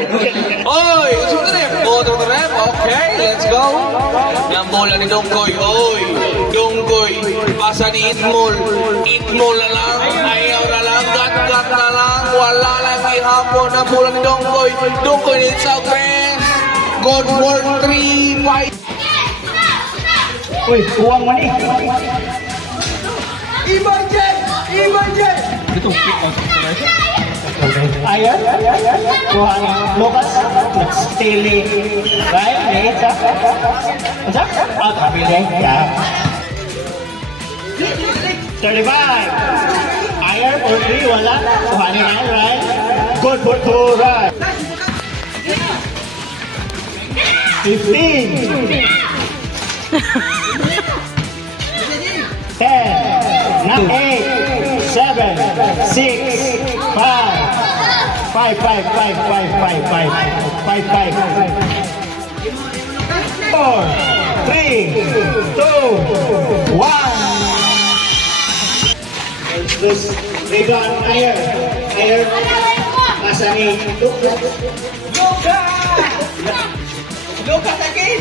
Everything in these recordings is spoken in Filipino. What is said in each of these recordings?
Oy, gusto ko rin. Go to the rep. Okay, let's go. Yung bola ni Dongkoy. Oy, Dongkoy. Pasa ni Itmol. Itmol na lang. Ayaw na lang. Gat-gat na lang. Wala lang ihapon ang bola ni Dongkoy. Dongkoy ni South West. Good for 3 fight. Uy, uwang mo ni. Emergent! Emergent! Ito, ayan. Kuha ni Lucas. Stealing. Right? Nita. Masa? Out. Kabili. Yeah. 35. Ayan, 43. Wala. Kuha ni Ryan. Ryan. Good for 2. Right. 15. 10, 9, 8, 7, 6, 5, 5, 5, 5, 5, 5, 5, 5, 5, 4, 3, 2, 1. This rebound air, air, nasa ni Lucas. Lucas again!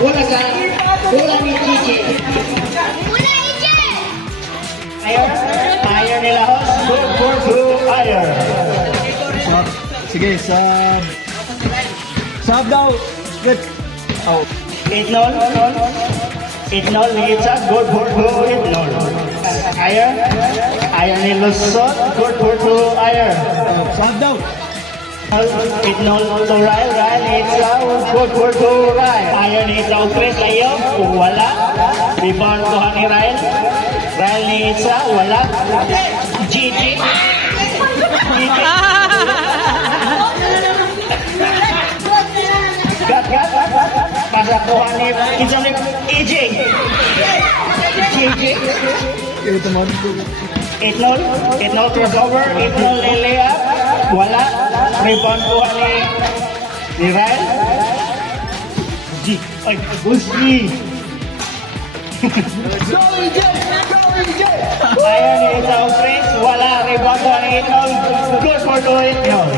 Wala ni Gigi. Air, air nila host, good for 2 air. Sige, sub daw. Good. Oh. 8-0. 8-0 Ligitsa, good for 2, 8-0. Air, air ni Luzon, good for 2 air. Sub daw. 8-0 to Ryle, Ryle, Ligitsa, good for 2 Ryle. Air ni South West, ayaw, wala. Rebound ko ni Ryle. Ryle ni Ligitsa, wala. Gigi. Gigi. Gat. Pasok ko ni Kijang ni EJ. Gigi. 8-0 crossover, 8-0 layup, wala. Rebound ko ni Ryle. Ay, Gusti. Ayan ni South Prince, wala. Rebound ko ni 8-0, good for 2 8-0.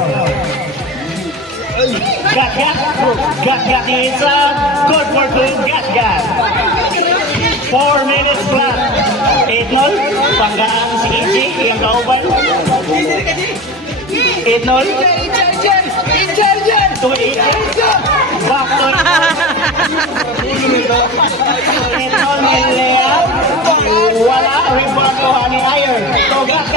Gat ni Isa, good for 2, gat. 4 minutes flat. 8-0, panggaan si EJ, yung kauban. 8-0. To EJ. Back to 8-0 nilaya. Wala, rebound ko ni Ayer. To gat.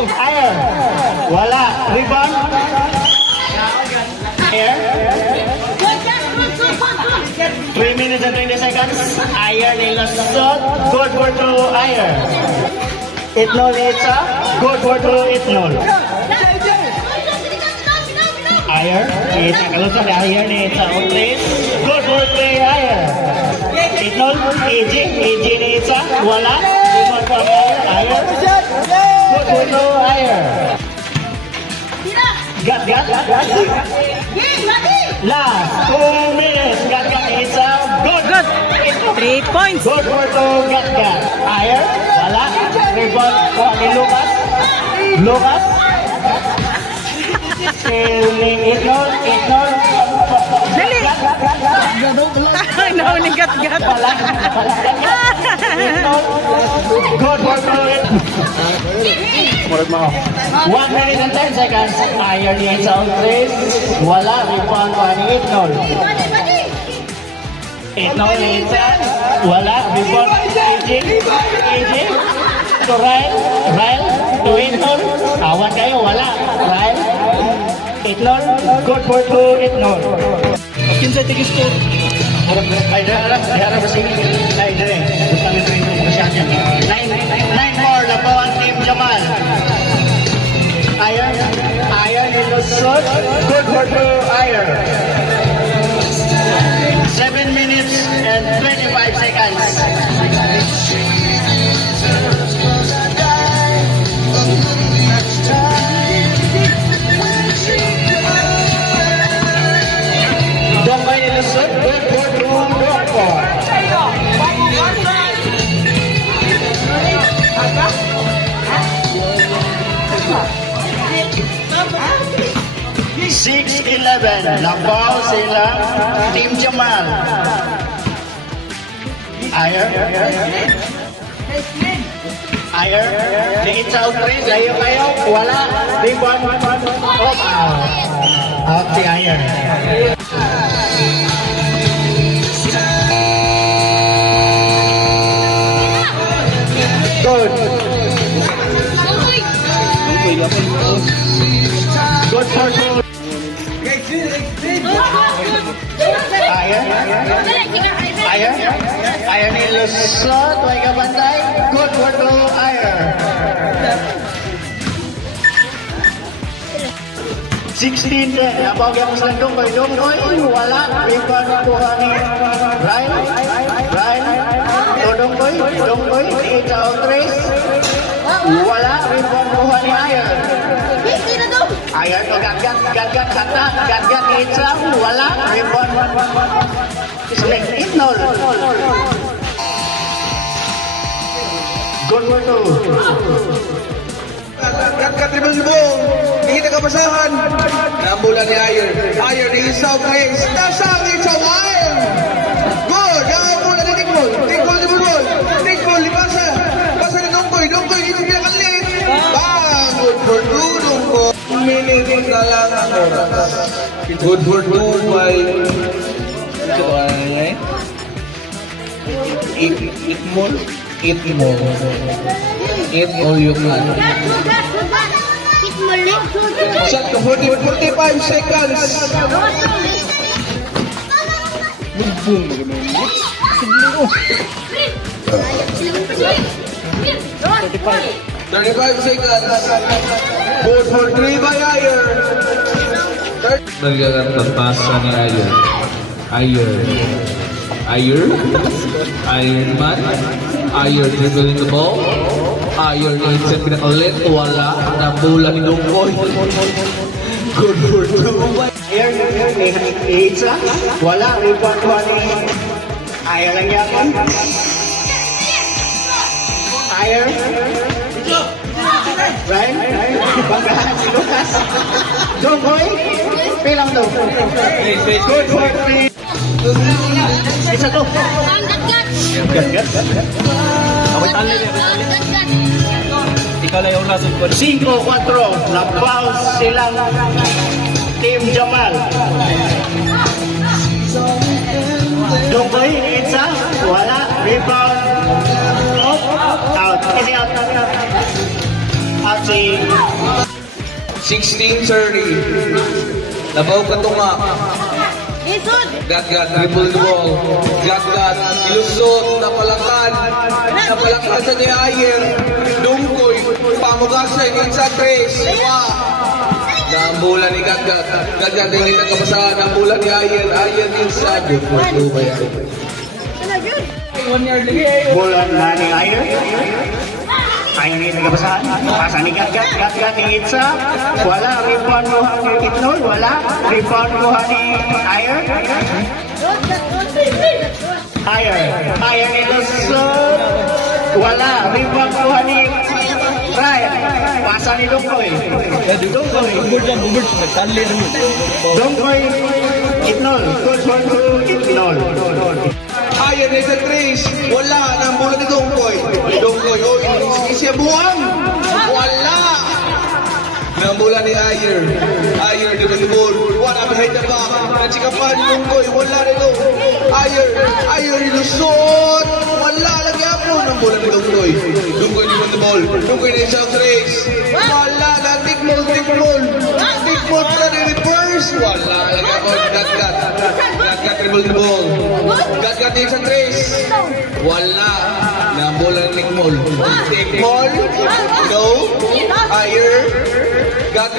Ayer. Wala, rebound. Ayer. 3 minutes and 20 seconds. Ayer ni Lasot. Good for 2 Ayer. 8-0 Etsa. Good for 2 8-0. Ayer. Etsa kalusot ni Ayer ni Etsa. Good for 3 Ayer. 8-0 AJ. AJ ni Etsa. Wala. Good for Ayer. Good for 2 Ayer. Gat. Last 2 minutes. Gat Etsa. Good. 3 points. Good for 2 gat. Ayer. Wala. Rebound ko ni Lucas. It not. Dali. Nauling gat. Wala. Good for 2 1 minute and 10 seconds. Ayer ni South Trace. Wala. Rebound ko ni 8-0. 8-0 ni Etsa. Wala. Rebound AJ. To Ryle. To 8-0. Awan kayo. Wala. Ryle. 8-0. Good for 2 8-0. Kinsa tigis ko. Ay, harap sa sini. Ay, dire. Butang ito yung masyadyan. 9 more. Labawan Team Jamal. Ayer yung Luzon. Good for 2 Ayer. 7 minutes and 25 seconds. Dongkoy ni Luzon. Good for 2 Dongkoy. 6-11. Labaw sila Team Jamal. Ayer. Tingin sa outreach. Layo kayo. Wala. Rebound. Out si Ayer. Good. Good for two. Ayer ni Lusot. Huwag ka bantay. Good for two. Ayer. 16 din. Napawag yung mas landong kay Dongkoy. Wala. Rebound kuha ni Ryan. So Dongkoy. Ita outreach. Wala. Rebound kuha ni Ayer. Ayer to gagat kata. Gagat Ita. Wala. Rebound. Select it nol. Good for two. Kat dribble ni Bong. Hindi nakabasahan. Nambulan ni Ayer. Ayer di South Grace. Nasang Ita Ayer. Good. Nambulan ni Nicol. Nicol di Bulbol. Nicol di Pasa. Pasa ni Dongkoy. Dongkoy di Tupia Kalit. Bang. Good for two. Dongkoy. Minute na lang ang oras. Good for two by... Ito ba na eh? Eat more. Eat all you can. Shot ka 45 seconds. Boom. 35 seconds. 4 for 3 by Ayer. Nagkakat ng pasa ni Ayer. Iron Man. Ayer dribbling the ball. Ayer needs it ulit. Wala. Nambulan ni Dongkoy. Good for two. Ayer ni Ita. Wala. Rebound kuha ni Ayer lang yapon. Ayer. Right? Banggahan si Lucas. Dongkoy. Pilang daw. Good for three. Isa to. Gat. Away tali niya. Ikaw lang yung lasod ko. 5-4. Nabaw silang Team Jamal. Dongkoy, Ita. Wala. Rebound. Out. Ini out. Out si 16-30. Labaw ka tunga. Gat, dribble the ball. Gat, ilusot, napalakan sa ni Ayer. Dongkoy, pamugasan, sa Grace. Nambulan ni Gat, hindi nagkabasahan. Nambulan ni Ayer inside. Good for two ba yan? bulan na ni Ayer. Ayer ni nagabasahan. Pasa ni Gat ni Itza. Wala. Rebound mo ni Itnol. Wala. Rebound mo ni Ayer. Ayer ni Lusot. Wala. Rebound mo ni Ryan. Pasa ni Dongkoy. Dongkoy. Itnol. Good for two. Itnol. Ayer ni sa Grace. Wala. Nambulan ni Dongkoy. Dongkoy. Siya buwang. Wala. Nambulan ni Ayer. Ayer di ball. Wala behind the back. Nagsikapan ni Dongkoy. Wala nito. Ayer Lusot. Wala lagi ako. Nambulan ni Dongkoy. Dongkoy di ball. Dongkoy ni sa Grace. Wala. Tikmol para ni reverse. Wala lagi ako. Gat dribble the ball. Gat ni sa Grace. Wala. Nambulan ni Tikmol. Tikmol. No. Ayer. Gat.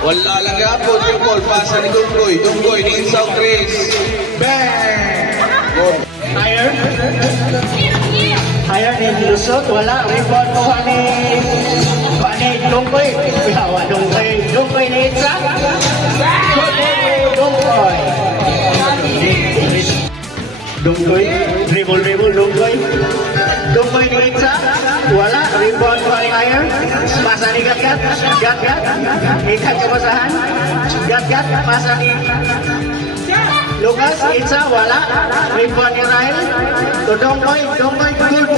Wala lang ako. Tikmol. Pasa ni Dongkoy. Dongkoy ni South Grace. Bang! Ayer ni Lusot. Wala. Rebound mo ni Dongkoy. Bihawa Dongkoy ni Itza. Dongkoy. Dribble Dongkoy ni Itza. Wala. Rebound mo ni Ayer. Pas Pasa ni Gat-Gat. Gat-Gat. Ikat kebasahan. Gat-Gat. Pasa ni Lucas. Itza. Wala. Rebound ni Rahel. To Dongkoy. Dongkoy. Good.